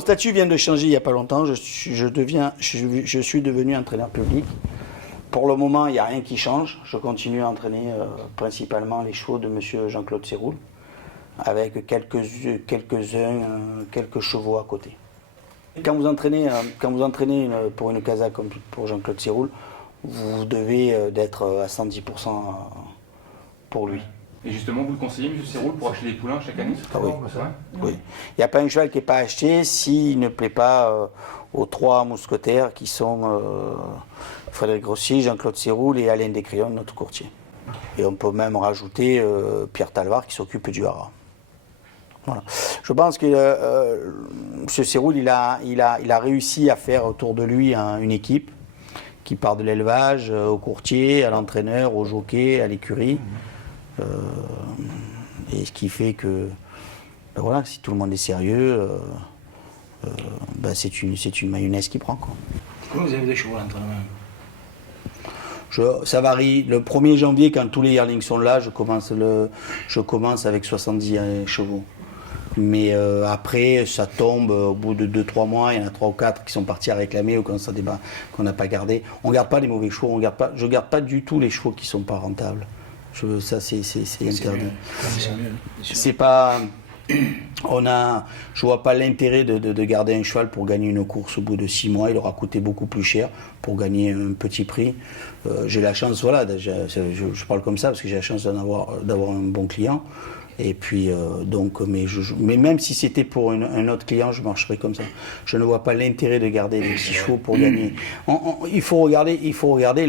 Mon statut vient de changer il n'y a pas longtemps. Je suis devenu entraîneur public. Pour le moment, il n'y a rien qui change. Je continue à entraîner principalement les chevaux de monsieur Jean-Claude Séroul, avec quelques chevaux à côté. Quand vous entraînez pour une casa comme pour Jean-Claude Séroul, vous devez d'être à 110% pour lui. Et justement, vous le conseillez, M. Séroul, pour acheter des poulains chaque année? Ah oui. Oui. Il n'y a pas un cheval qui n'est pas acheté s'il ne plaît pas aux 3 mousquetaires qui sont Frédéric Grossier, Jean-Claude Séroul et Alain Descrions, notre courtier. Et on peut même rajouter Pierre Talvar qui s'occupe du haras. Voilà. Je pense que M. Séroul, il a réussi à faire autour de lui une équipe qui part de l'élevage au courtier, à l'entraîneur, au jockey, à l'écurie. Et ce qui fait que, ben voilà, si tout le monde est sérieux, ben c'est une mayonnaise qui prend, quoi. Comment vous avez des chevaux à l'entraînement? Ça varie. Le 1er janvier, quand tous les yearlings sont là, je commence avec 70 chevaux. Mais après, ça tombe au bout de 2-3 mois, il y en a 3 ou 4 qui sont partis à réclamer ou qu'on n'a pas gardé. On ne garde pas les mauvais chevaux, je ne garde pas du tout les chevaux qui ne sont pas rentables. Ça, c'est interdit. C'est pas. Je vois pas l'intérêt de garder un cheval pour gagner une course au bout de 6 mois. Il aura coûté beaucoup plus cher pour gagner un petit prix. J'ai la chance, voilà, je parle comme ça parce que j'ai la chance d'avoir un bon client. Et puis, mais même si c'était pour un autre client, je marcherais comme ça. Je ne vois pas l'intérêt de garder des petits chevaux pour gagner. Il faut regarder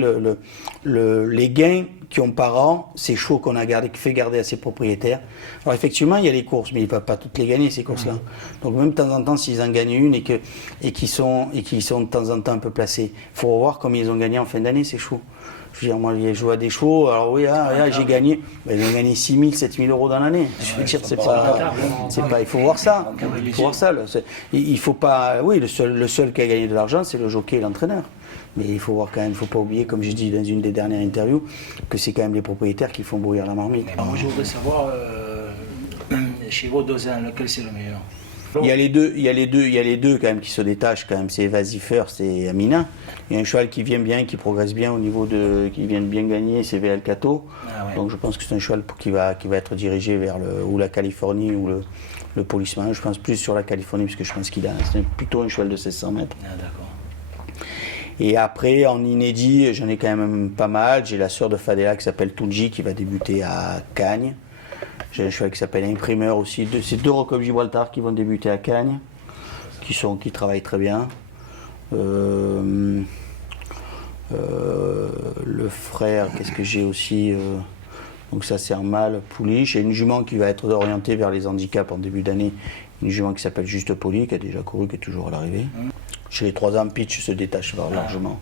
les gains qui ont par an, ces chevaux qu'on a fait garder à ses propriétaires. Alors effectivement, il y a les courses, mais il ne va pas toutes les gagner, ces courses-là. Donc même de temps en temps, s'ils en gagnent une et qui sont de temps en temps un peu placés, il faut voir combien ils ont gagné en fin d'année, ces chevaux. Je veux dire, moi, je vois des chevaux, alors oui, j'ai gagné, ben, ils ont gagné 6 000, 7 000 euros dans l'année. Je veux dire, il faut voir ça. Il faut voir ça. Il faut pas, oui, le seul qui a gagné de l'argent, c'est le jockey et l'entraîneur. Mais il faut voir quand même, il ne faut pas oublier, comme j'ai dit dans une des dernières interviews, que c'est quand même les propriétaires qui font bouillir la marmite. Moi, je voudrais savoir, chez vos 2 ans, lequel c'est le meilleur? Il y a les deux quand même qui se détachent quand même, c'est Vas-y First et Amina. Il y a un cheval qui vient bien, qui progresse bien au niveau qui vient de bien gagner, c'est VL Cato. Ah ouais. Donc je pense que c'est un cheval qui va être dirigé vers ou la Californie ou le Policeman. Je pense plus sur la Californie parce que je pense c'est plutôt un cheval de 1600 mètres. Ah d'accord. Et après, en inédit, j'en ai quand même pas mal. J'ai la sœur de Fadela qui s'appelle Tunji qui va débuter à Cagnes. J'ai un cheval qui s'appelle Imprimeur aussi. C'est 2 Rocob Gibraltar qui vont débuter à Cagnes, qui travaillent très bien. Le frère, qu'est-ce que j'ai aussi donc ça c'est un mâle pouliche. J'ai une jument qui va être orientée vers les handicaps en début d'année. Une jument qui s'appelle Juste Poli, qui a déjà couru, qui est toujours à l'arrivée. Chez les 3 ans, Pitch se détache largement.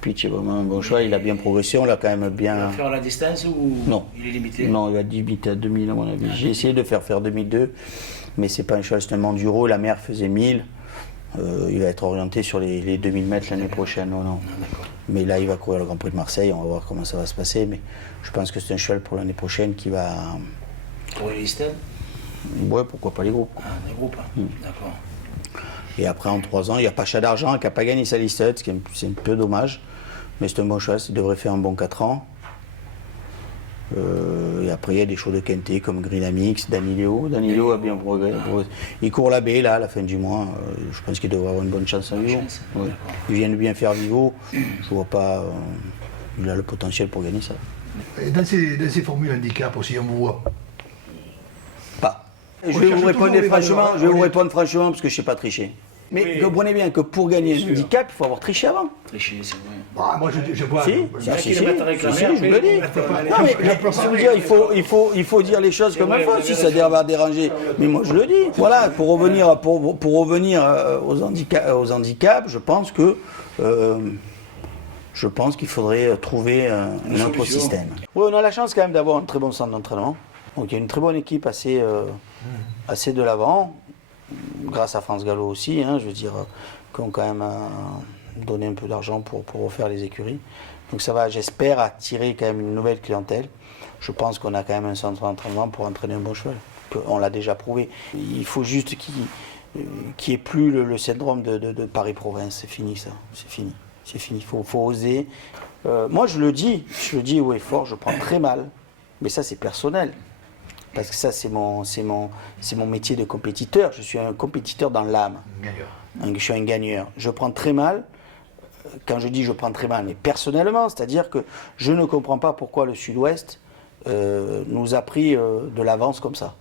Pitch est vraiment un bon cheval, il a bien progressé, on l'a quand même bien... Il va faire la distance ou non. Il est limité? Non, il va limiter à 2000 à mon avis. J'ai essayé de faire 2002, mais c'est pas un cheval, c'est un enduro, la mère faisait 1000. Il va être orienté sur les 2000 mètres l'année prochaine. Non. Mais là, il va courir le Grand Prix de Marseille, on va voir comment ça va se passer, mais je pense que c'est un cheval pour l'année prochaine qui va... Pour les listes? Ouais, pourquoi pas les groupes. Ah, les groupes, d'accord. Et après, en 3 ans, il y a Pacha d'Argent qui n'a pas gagné sa listette, c'est un peu dommage. Mais c'est un bon cheval, il devrait faire un bon 4 ans. Et après, il y a des chevaux de Quintet comme Grinamix, Danilo. Danilo a bien progressé. Il court la baie, là, à la fin du mois. Je pense qu'il devrait avoir une bonne chance en Vivo. Ouais. Il vient de bien faire Vivo. Je vois pas... il a le potentiel pour gagner ça. Et dans ces formules handicap aussi, on vous voit pas. Je vais vous répondre franchement parce que je ne sais pas tricher. Mais comprenez bien que pour gagner un handicap, il faut avoir triché avant. Tricher, c'est vrai. Bah, moi, je vois. Si, je vous le dis. Non, mais je veux dire, il faut dire les choses comme elles sont. Si ça va déranger, mais moi je le dis. Voilà, pour revenir aux handicaps, je pense qu'il faudrait trouver un autre système. Oui, on a la chance quand même d'avoir un très bon centre d'entraînement. Donc il y a une très bonne équipe assez de l'avant. Grâce à France Gallo aussi, je veux dire, qui ont quand même donné un peu d'argent pour refaire les écuries. Donc ça va, j'espère, attirer quand même une nouvelle clientèle. Je pense qu'on a quand même un centre d'entraînement pour entraîner un bon cheval. On l'a déjà prouvé. Il faut juste qu'il n'y ait plus le syndrome de Paris-Province. C'est fini ça, c'est fini. C'est fini, faut oser. Moi je le dis haut et fort, je prends très mal, mais ça c'est personnel. Parce que ça c'est mon métier de compétiteur, je suis un compétiteur dans l'âme. Je suis un gagneur. Je prends très mal, quand je dis je prends très mal, mais personnellement, c'est-à-dire que je ne comprends pas pourquoi le Sud-Ouest nous a pris de l'avance comme ça.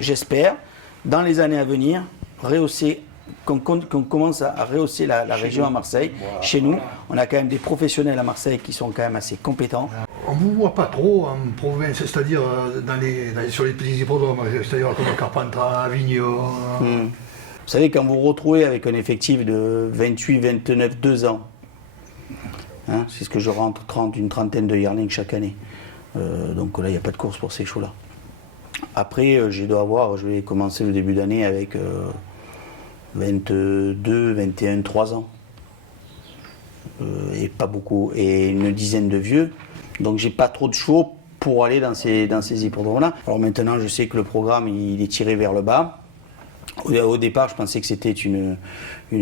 J'espère, dans les années à venir, qu'on commence à rehausser la région à Marseille. Voilà. Chez nous, on a quand même des professionnels à Marseille qui sont quand même assez compétents. On ne vous voit pas trop en province, c'est-à-dire sur les petits hippodromes, c'est-à-dire comme Carpentras, Avignon. Vous savez, quand vous vous retrouvez avec un effectif de 28, 29, 2 ans, hein, c'est ce que je rentre une trentaine de yearlings chaque année. Donc là, il n'y a pas de course pour ces chevaux-là. Après, je vais commencer le début d'année avec 22, 21, 3 ans. Et pas beaucoup. Et une dizaine de vieux. Donc j'ai pas trop de chevaux pour aller dans ces hippodromes-là. Alors maintenant, je sais que le programme, il est tiré vers le bas. Au départ, je pensais que c'était une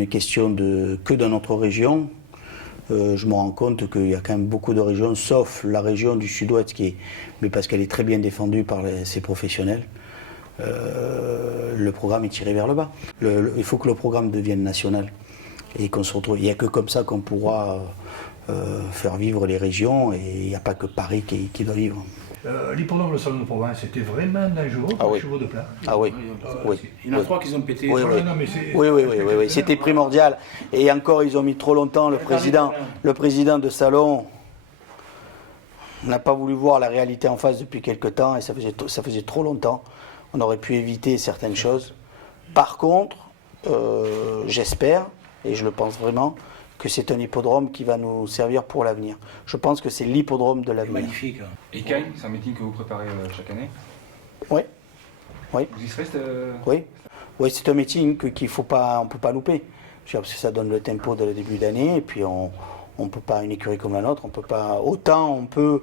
question que dans notre région. Je me rends compte qu'il y a quand même beaucoup de régions, sauf la région du Sud-Ouest, mais parce qu'elle est très bien défendue par ses professionnels. Le programme est tiré vers le bas. Il faut que le programme devienne national et qu'on se retrouve. Il n'y a que comme ça qu'on pourra faire vivre les régions, et il n'y a pas que Paris qui doit vivre. L'hippodrome le Salon de Provence, c'était vraiment dangereux pour les chevaux de plat. Ah oui. Il y en a 3 qui ont pété. Oui, c'était primordial. Et encore, ils ont mis trop longtemps. Le président de Salon n'a pas voulu voir la réalité en face depuis quelque temps, et ça faisait trop longtemps. On aurait pu éviter certaines choses. Par contre, j'espère, et je le pense vraiment, que c'est un hippodrome qui va nous servir pour l'avenir. Je pense que c'est l'hippodrome de l'avenir. Magnifique. Et Cannes, c'est un meeting que vous préparez chaque année? Oui. Vous y serez Oui, c'est un meeting on ne peut pas louper. Parce que ça donne le tempo dès le début d'année, et puis on peut pas, une écurie comme la nôtre, on peut pas. Autant on peut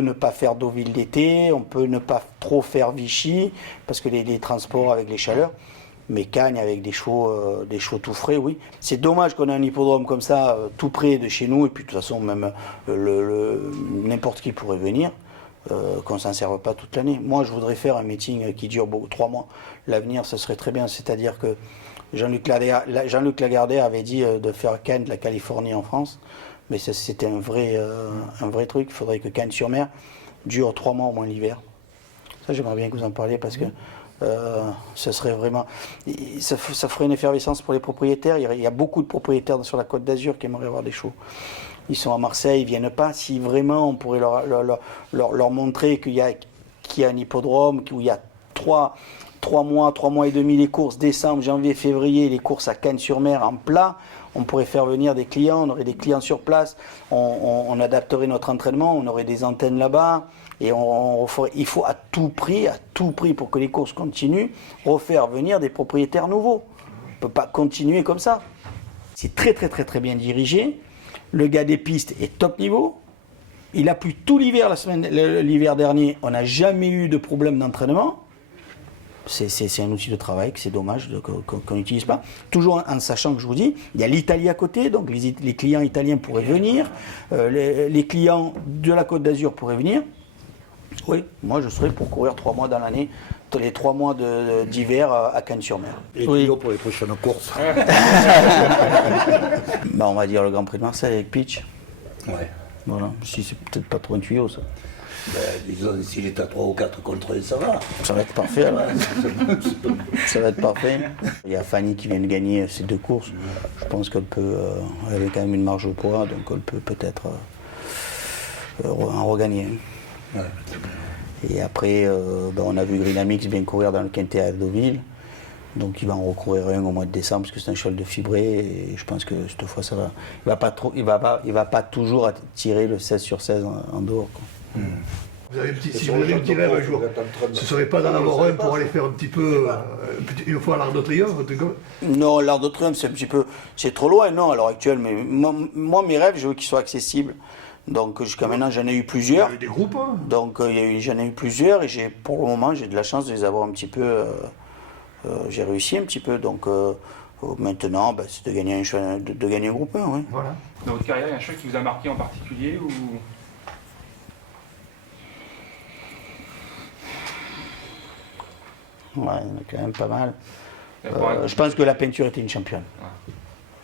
ne pas faire Deauville d'été, on peut ne pas trop faire Vichy, parce que les transports avec les chaleurs. Mais Cagnes avec des chevaux tout frais, oui. C'est dommage qu'on ait un hippodrome comme ça, tout près de chez nous, et puis de toute façon, même n'importe qui pourrait venir, qu'on ne s'en serve pas toute l'année. Moi, je voudrais faire un meeting qui dure 3 mois. L'avenir, ce serait très bien. C'est-à-dire que Jean-Luc Lagardère avait dit de faire Cannes de la Californie en France, mais c'était un vrai truc. Il faudrait que Cannes-sur-Mer dure 3 mois au moins l'hiver. Ça, j'aimerais bien que vous en parliez, parce que ce serait vraiment, ça ferait une effervescence pour les propriétaires. Il y a beaucoup de propriétaires sur la Côte d'Azur qui aimeraient avoir des chevaux. Ils sont à Marseille, ils viennent pas. Si vraiment on pourrait leur montrer qu'il y a un hippodrome, où il y a 3 mois et demi les courses, décembre, janvier, février, les courses à Cannes-sur-Mer en plat, on pourrait faire venir des clients, on aurait des clients sur place, on adapterait notre entraînement, on aurait des antennes là-bas. Et il faut à tout prix, pour que les courses continuent, refaire venir des propriétaires nouveaux. On ne peut pas continuer comme ça. C'est très très très très bien dirigé. Le gars des pistes est top niveau. Il a plu tout l'hiver, l'hiver dernier. On n'a jamais eu de problème d'entraînement. C'est un outil de travail que c'est dommage qu'on n'utilise pas. Toujours en sachant que je vous dis, il y a l'Italie à côté, donc les clients italiens pourraient venir, les clients de la Côte d'Azur pourraient venir. Oui, moi je serais pour courir 3 mois dans l'année, les 3 mois d'hiver à Cannes-sur-Mer. Et oui. Pour les prochaines courses. On va dire le Grand Prix de Marseille avec Pitch. Ouais. Voilà, si c'est peut-être pas trop un tuyau ça. Disons, s'il est à 3 ou 4 contre 1, ça va. Ça va être parfait. Ça va être parfait. Il y a Fanny qui vient de gagner ces 2 courses. Je pense qu'elle peut, elle avait quand même une marge au poids, donc elle peut peut-être en regagner. Ouais. Et après, on a vu Greenamix bien courir dans le Quintet à Deauville. Donc il va en recourir un au mois de décembre parce que c'est un cheval de fibré. Et je pense que cette fois, ça va. Il va pas toujours tirer le 16 sur 16 en dehors. Quoi. Vous avez si vous avez un petit rêve un jour, ce ne serait pas d'en avoir un pour aller faire un petit peu, une fois à l'Arc de Triomphe? Non, l'Arc de Triomphe, c'est trop loin, non, à l'heure actuelle. Mais moi, mes rêves, je veux qu'ils soient accessibles. Donc jusqu'à maintenant, j'en ai eu plusieurs. Il y a eu des groupes, hein. Donc j'en ai eu plusieurs, et pour le moment, j'ai de la chance de les avoir un petit peu j'ai réussi un petit peu. Donc maintenant, c'est de gagner de gagner un groupe 1. Oui. Voilà. Dans votre carrière, il y a un choix qui vous a marqué en particulier ou... Ouais, il y en a quand même pas mal. Par exemple, Je pense que la peinture était une championne. Ouais.